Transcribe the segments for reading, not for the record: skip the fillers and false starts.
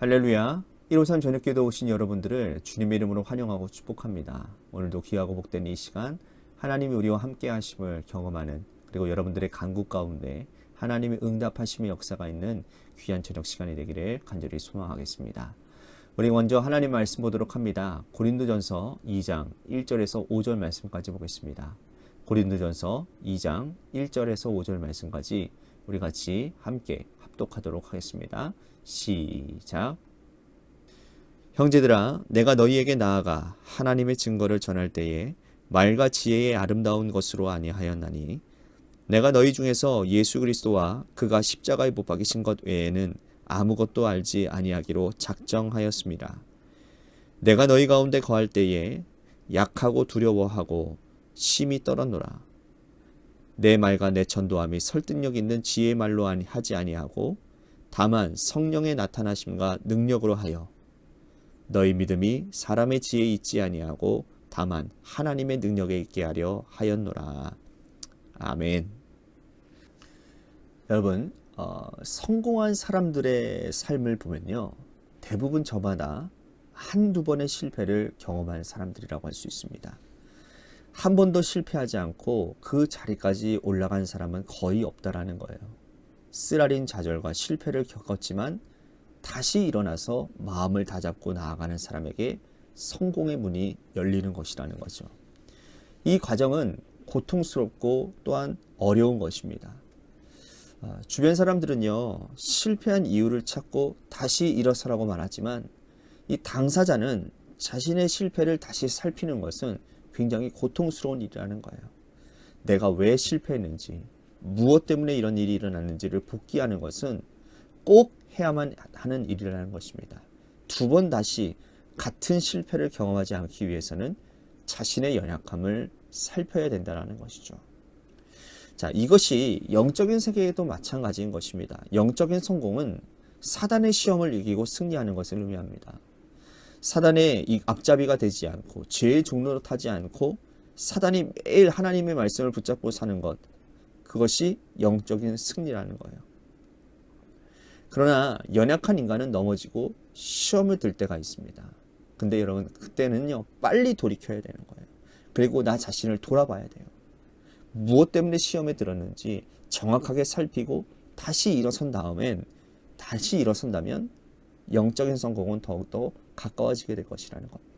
할렐루야. 153 저녁기도 오신 여러분들을 주님의 이름으로 환영하고 축복합니다. 오늘도 귀하고 복된 이 시간 하나님이 우리와 함께 하심을 경험하는, 그리고 여러분들의 간구 가운데 하나님의 응답하심의 역사가 있는 귀한 저녁 시간이 되기를 간절히 소망하겠습니다. 우리 먼저 하나님 말씀 보도록 합니다. 고린도전서 2장 1절에서 5절 말씀까지 보겠습니다. 고린도전서 2장 1절에서 5절 말씀까지 우리 같이 함께 합독하도록 하겠습니다. 시작. 형제들아, 내가 너희에게 나아가 하나님의 증거를 전할 때에 말과 지혜의 아름다운 것으로 아니하였나니, 내가 너희 중에서 예수 그리스도와 그가 십자가에 못 박이신 것 외에는 아무것도 알지 아니하기로 작정하였습니다. 내가 너희 가운데 거할 때에 약하고 두려워하고 심히 떨었노라. 내 말과 내 전도함이 설득력 있는 지혜의 말로 하지 아니하고 다만 성령의 나타나심과 능력으로 하여, 너희 믿음이 사람의 지혜에 있지 아니하고 다만 하나님의 능력에 있게 하려 하였노라. 아멘. 여러분, 성공한 사람들의 삶을 보면요, 대부분 저마다 한두 번의 실패를 경험한 사람들이라고 할 수 있습니다. 한 번도 실패하지 않고 그 자리까지 올라간 사람은 거의 없다라는 거예요. 쓰라린 좌절과 실패를 겪었지만 다시 일어나서 마음을 다잡고 나아가는 사람에게 성공의 문이 열리는 것이라는 거죠. 이 과정은 고통스럽고 또한 어려운 것입니다. 주변 사람들은요, 실패한 이유를 찾고 다시 일어서라고 말하지만 이 당사자는 자신의 실패를 다시 살피는 것은 굉장히 고통스러운 일이라는 거예요. 내가 왜 실패했는지, 무엇 때문에 이런 일이 일어났는지를 복귀하는 것은 꼭 해야만 하는 일이라는 것입니다. 두 번 다시 같은 실패를 경험하지 않기 위해서는 자신의 연약함을 살펴야 된다는 것이죠. 자, 이것이 영적인 세계에도 마찬가지인 것입니다. 영적인 성공은 사단의 시험을 이기고 승리하는 것을 의미합니다. 사단의 이 앞잡이가 되지 않고 죄의 종로로 타지 않고 사단이 매일 하나님의 말씀을 붙잡고 사는 것, 그것이 영적인 승리라는 거예요. 그러나 연약한 인간은 넘어지고 시험을 들 때가 있습니다. 근데 여러분, 그때는요, 빨리 돌이켜야 되는 거예요. 그리고 나 자신을 돌아봐야 돼요. 무엇 때문에 시험에 들었는지 정확하게 살피고 다시 일어선다면 영적인 성공은 더욱더 가까워지게 될 것이라는 겁니다.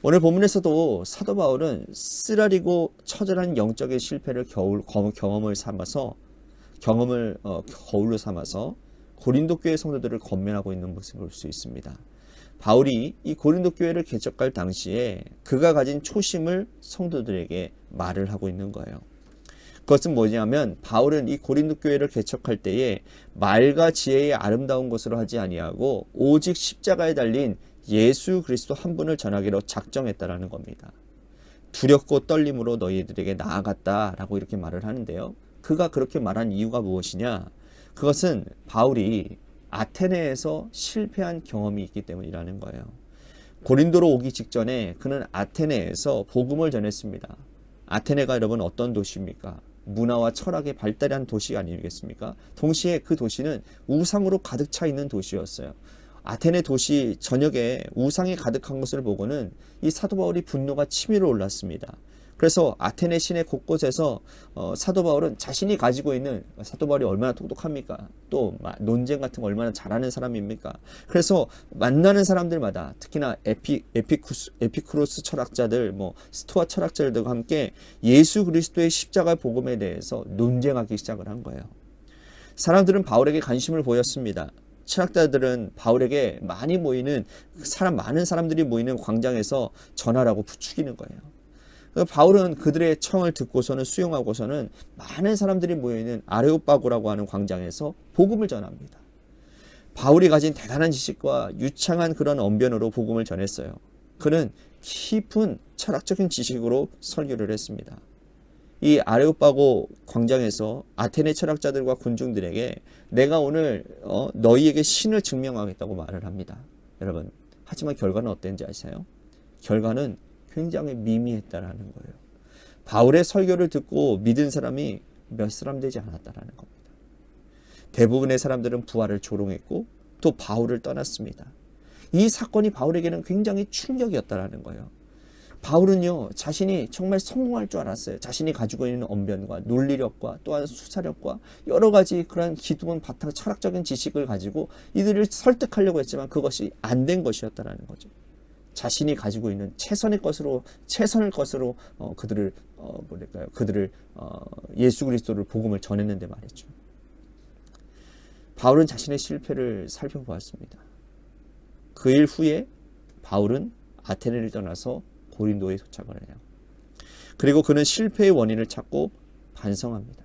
오늘 본문에서도 사도 바울은 쓰라리고 처절한 영적인 실패를 거울로 삼아서 고린도 교회 성도들을 권면하고 있는 모습을 볼 수 있습니다. 바울이 이 고린도 교회를 개척할 당시에 그가 가진 초심을 성도들에게 말을 하고 있는 거예요. 그것은 뭐냐면, 바울은 이 고린도 교회를 개척할 때에 말과 지혜의 아름다운 것으로 하지 아니하고 오직 십자가에 달린 예수 그리스도 한 분을 전하기로 작정했다라는 겁니다. 두렵고 떨림으로 너희들에게 나아갔다라고 이렇게 말을 하는데요. 그가 그렇게 말한 이유가 무엇이냐? 그것은 바울이 아테네에서 실패한 경험이 있기 때문이라는 거예요. 고린도로 오기 직전에 그는 아테네에서 복음을 전했습니다. 아테네가 여러분 어떤 도시입니까? 문화와 철학의 발달한 도시 아니겠습니까? 동시에 그 도시는 우상으로 가득 차 있는 도시였어요. 아테네 도시 전역에 우상이 가득한 것을 보고는 이 사도 바울이 분노가 치밀어 올랐습니다. 그래서 아테네 시내 곳곳에서 사도 바울은 자신이 가지고 있는, 사도 바울이 얼마나 똑똑합니까? 또 논쟁 같은 거 얼마나 잘하는 사람입니까? 그래서 만나는 사람들마다 특히나 에피쿠로스 철학자들, 스토아 철학자들과 함께 예수 그리스도의 십자가 복음에 대해서 논쟁하기 시작을 한 거예요. 사람들은 바울에게 관심을 보였습니다. 철학자들은 바울에게 많은 사람들이 모이는 광장에서 전하라고 부추기는 거예요. 바울은 그들의 청을 듣고서는 수용하고서는 많은 사람들이 모여있는 아레오파고라고 하는 광장에서 복음을 전합니다. 바울이 가진 대단한 지식과 유창한 그런 언변으로 복음을 전했어요. 그는 깊은 철학적인 지식으로 설교를 했습니다. 이 아레오파고 광장에서 아테네 철학자들과 군중들에게 내가 오늘 너희에게 신을 증명하겠다고 말을 합니다. 여러분, 하지만 결과는 어땠는지 아세요? 결과는 굉장히 미미했다라는 거예요. 바울의 설교를 듣고 믿은 사람이 몇 사람 되지 않았다라는 겁니다. 대부분의 사람들은 부활을 조롱했고 또 바울을 떠났습니다. 이 사건이 바울에게는 굉장히 충격이었다라는 거예요. 바울은요, 자신이 정말 성공할 줄 알았어요. 자신이 가지고 있는 언변과 논리력과 또한 수사력과 여러 가지 그런 기둥은 바탕 철학적인 지식을 가지고 이들을 설득하려고 했지만 그것이 안 된 것이었다라는 거죠. 자신이 가지고 있는 최선의 것으로 그들을 예수 그리스도를 복음을 전했는데 말이죠. 바울은 자신의 실패를 살펴보았습니다. 그 일 후에 바울은 아테네를 떠나서 고린도에 도착을 해요. 그리고 그는 실패의 원인을 찾고 반성합니다.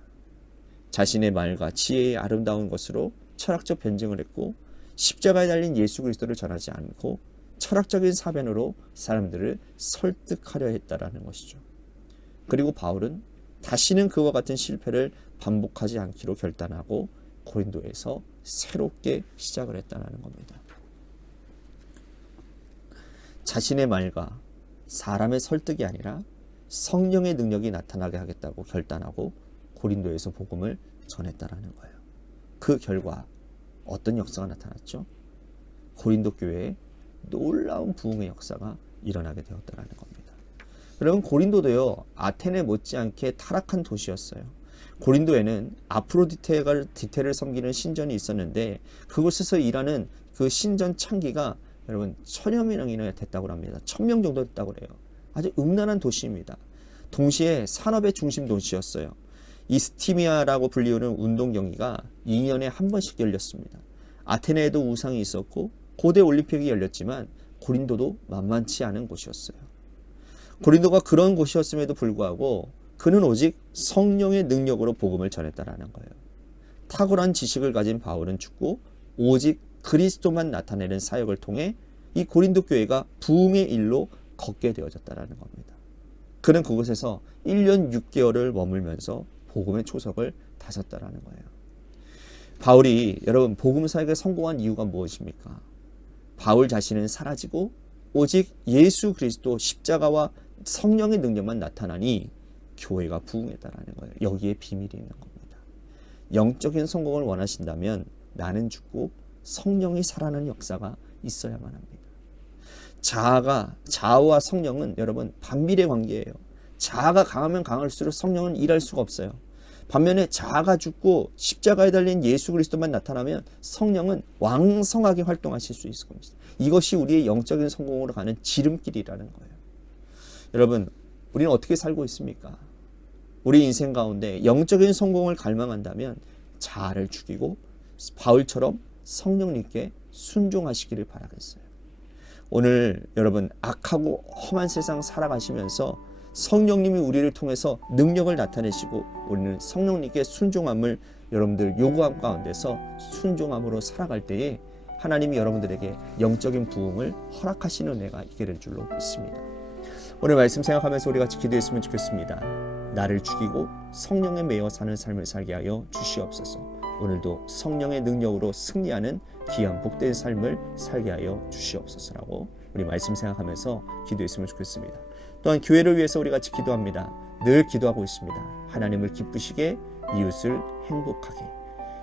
자신의 말과 지혜의 아름다운 것으로 철학적 변증을 했고 십자가에 달린 예수 그리스도를 전하지 않고 철학적인 사변으로 사람들을 설득하려 했다라는 것이죠. 그리고 바울은 다시는 그와 같은 실패를 반복하지 않기로 결단하고 고린도에서 새롭게 시작을 했다는 겁니다. 자신의 말과 사람의 설득이 아니라 성령의 능력이 나타나게 하겠다고 결단하고 고린도에서 복음을 전했다라는 거예요. 그 결과 어떤 역사가 나타났죠? 고린도 교회에 놀라운 부흥의 역사가 일어나게 되었다라는 겁니다. 여러분, 고린도도요, 아테네 못지않게 타락한 도시였어요. 고린도에는 아프로디테를 섬기는 신전이 있었는데 그곳에서 일하는 그 신전 창기가 여러분 1000여 명이나 됐다고 합니다. 1000명 정도 됐다고 그래요. 아주 음란한 도시입니다. 동시에 산업의 중심 도시였어요. 이스티미아라고 불리우는 운동 경기가 2년에 한 번씩 열렸습니다. 아테네에도 우상이 있었고 고대 올림픽이 열렸지만 고린도도 만만치 않은 곳이었어요. 고린도가 그런 곳이었음에도 불구하고 그는 오직 성령의 능력으로 복음을 전했다라는 거예요. 탁월한 지식을 가진 바울은 죽고 오직 그리스도만 나타내는 사역을 통해 이 고린도 교회가 부흥의 일로 걷게 되어졌다라는 겁니다. 그는 그곳에서 1년 6개월을 머물면서 복음의 초석을 다졌다라는 거예요. 바울이 여러분 복음 사역에 성공한 이유가 무엇입니까? 바울 자신은 사라지고 오직 예수 그리스도 십자가와 성령의 능력만 나타나니 교회가 부흥했다라는 거예요. 여기에 비밀이 있는 겁니다. 영적인 성공을 원하신다면 나는 죽고 성령이 살아나는 역사가 있어야만 합니다. 자아와 성령은 여러분 반비례 관계예요. 자아가 강하면 강할수록 성령은 일할 수가 없어요. 반면에 자아가 죽고 십자가에 달린 예수 그리스도만 나타나면 성령은 왕성하게 활동하실 수 있을 겁니다. 이것이 우리의 영적인 성공으로 가는 지름길이라는 거예요. 여러분, 우리는 어떻게 살고 있습니까? 우리 인생 가운데 영적인 성공을 갈망한다면 자아를 죽이고 바울처럼 성령님께 순종하시기를 바라겠어요. 오늘 여러분 악하고 험한 세상 살아가시면서 성령님이 우리를 통해서 능력을 나타내시고 우리는 성령님께 순종함을 여러분들 요구함 가운데서 순종함으로 살아갈 때에 하나님이 여러분들에게 영적인 부흥을 허락하시는 은혜가 있게 될 줄로 믿습니다. 오늘 말씀 생각하면서 우리 같이 기도했으면 좋겠습니다. 나를 죽이고 성령에 매여 사는 삶을 살게 하여 주시옵소서. 오늘도 성령의 능력으로 승리하는 귀한 복된 삶을 살게 하여 주시옵소서라고 우리 말씀 생각하면서 기도했으면 좋겠습니다. 또한 교회를 위해서 우리 같이 기도합니다. 늘 기도하고 있습니다. 하나님을 기쁘시게, 이웃을 행복하게.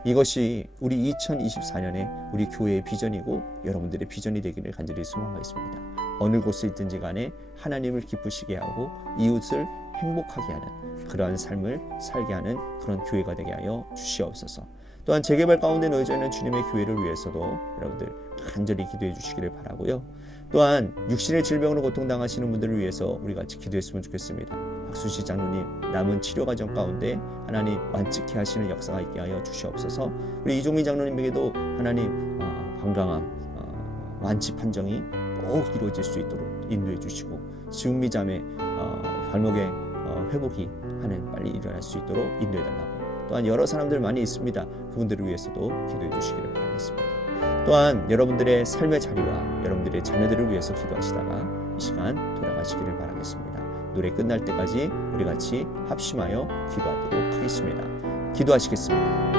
이것이 우리 2024년에 우리 교회의 비전이고 여러분들의 비전이 되기를 간절히 소망하겠습니다. 어느 곳에 있든지 간에 하나님을 기쁘시게 하고 이웃을 행복하게 하는 그러한 삶을 살게 하는 그런 교회가 되게 하여 주시옵소서. 또한 재개발 가운데 놓여져 있는 주님의 교회를 위해서도 여러분들 간절히 기도해 주시기를 바라고요. 또한 육신의 질병으로 고통당하시는 분들을 위해서 우리 같이 기도했으면 좋겠습니다. 박수지 장로님 남은 치료 과정 가운데 하나님 완치케 하시는 역사가 있게 하여 주시옵소서. 우리 이종민 장로님에게도 하나님 건강함 완치 판정이 꼭 이루어질 수 있도록 인도해 주시고 지은미 자매 발목의 회복이 하는 빨리 일어날 수 있도록 인도해 달라고. 또한 여러 사람들 많이 있습니다. 그분들을 위해서도 기도해 주시기를 바라겠습니다. 또한 여러분들의 삶의 자리와 여러분들의 자녀들을 위해서 기도하시다가 이 시간 돌아가시기를 바라겠습니다. 노래 끝날 때까지 우리 같이 합심하여 기도하도록 하겠습니다. 기도하시겠습니다.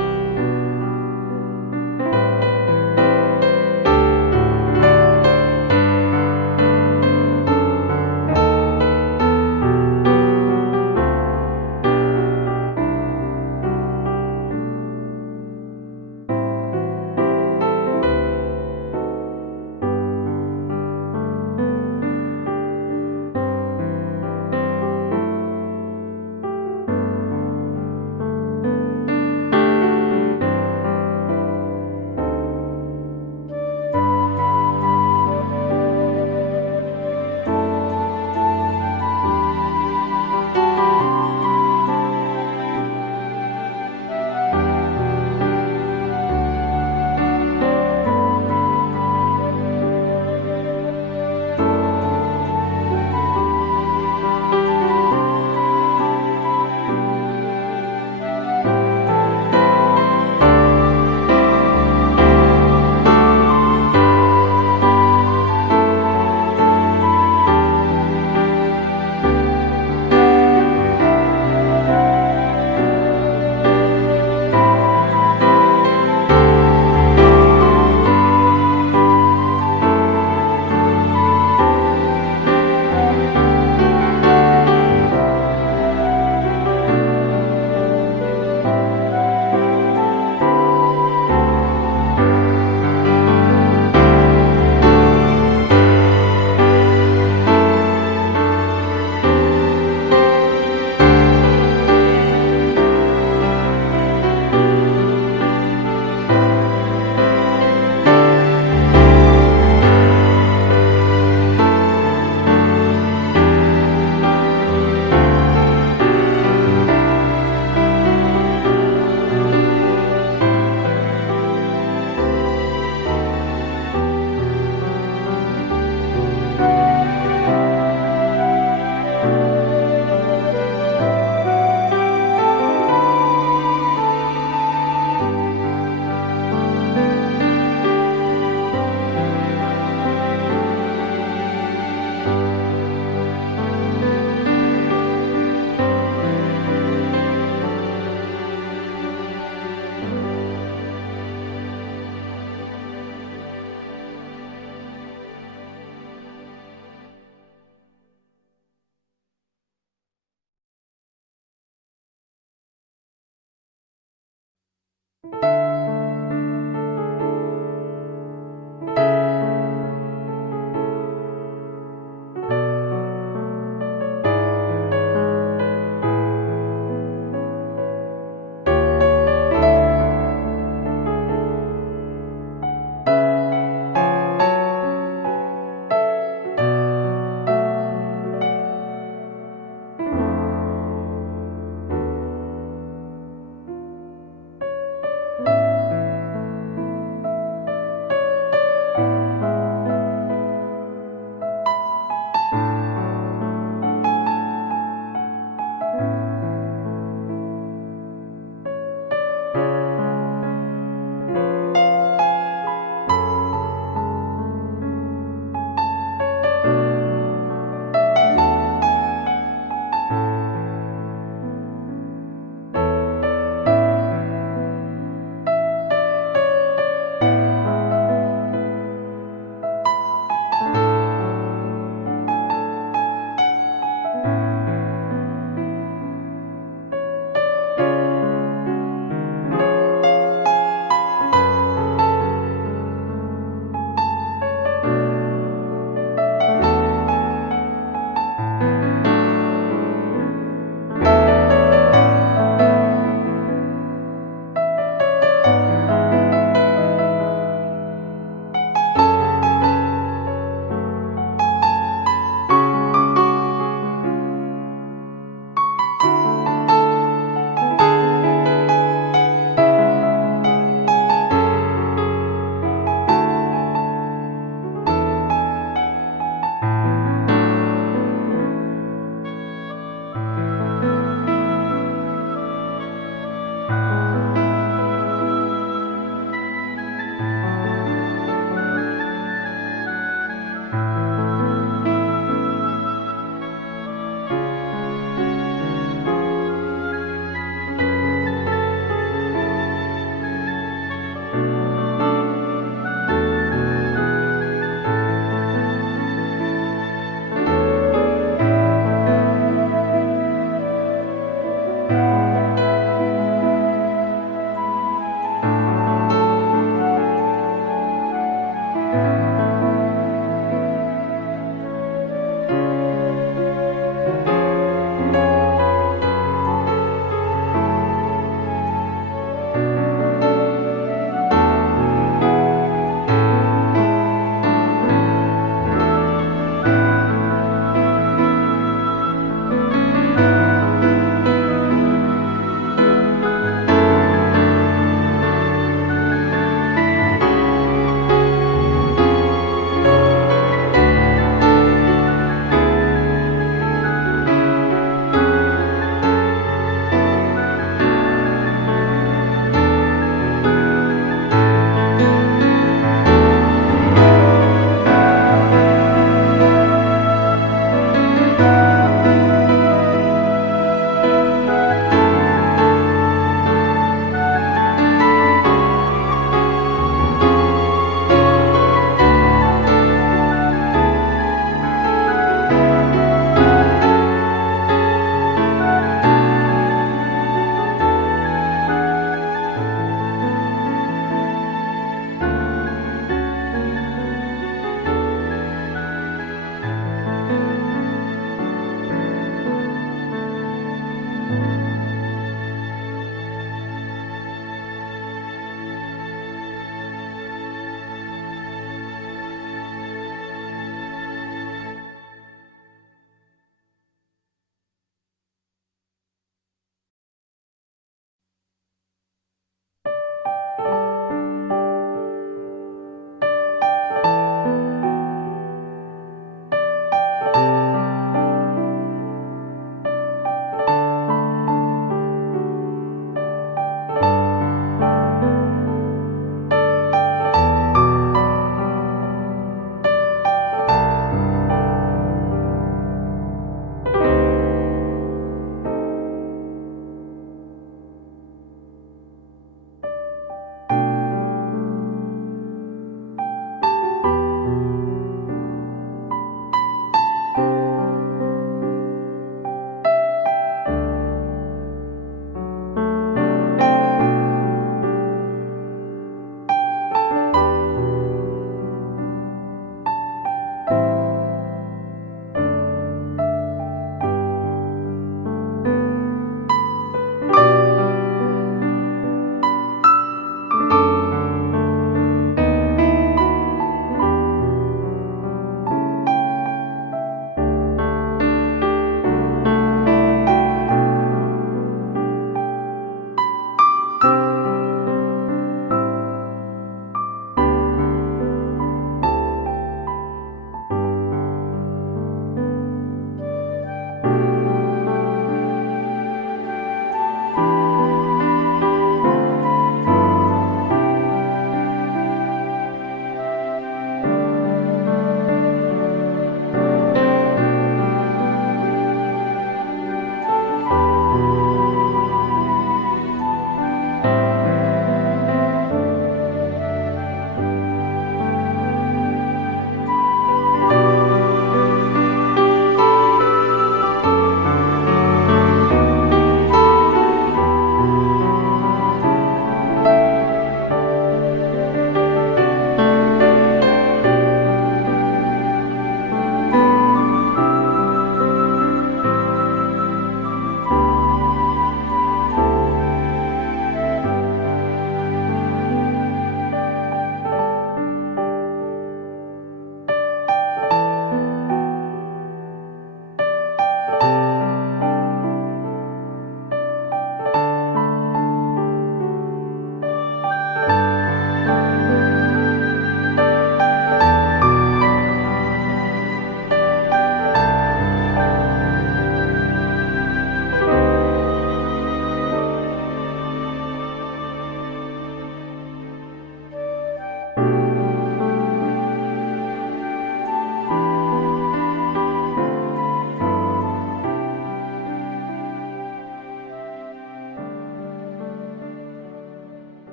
니다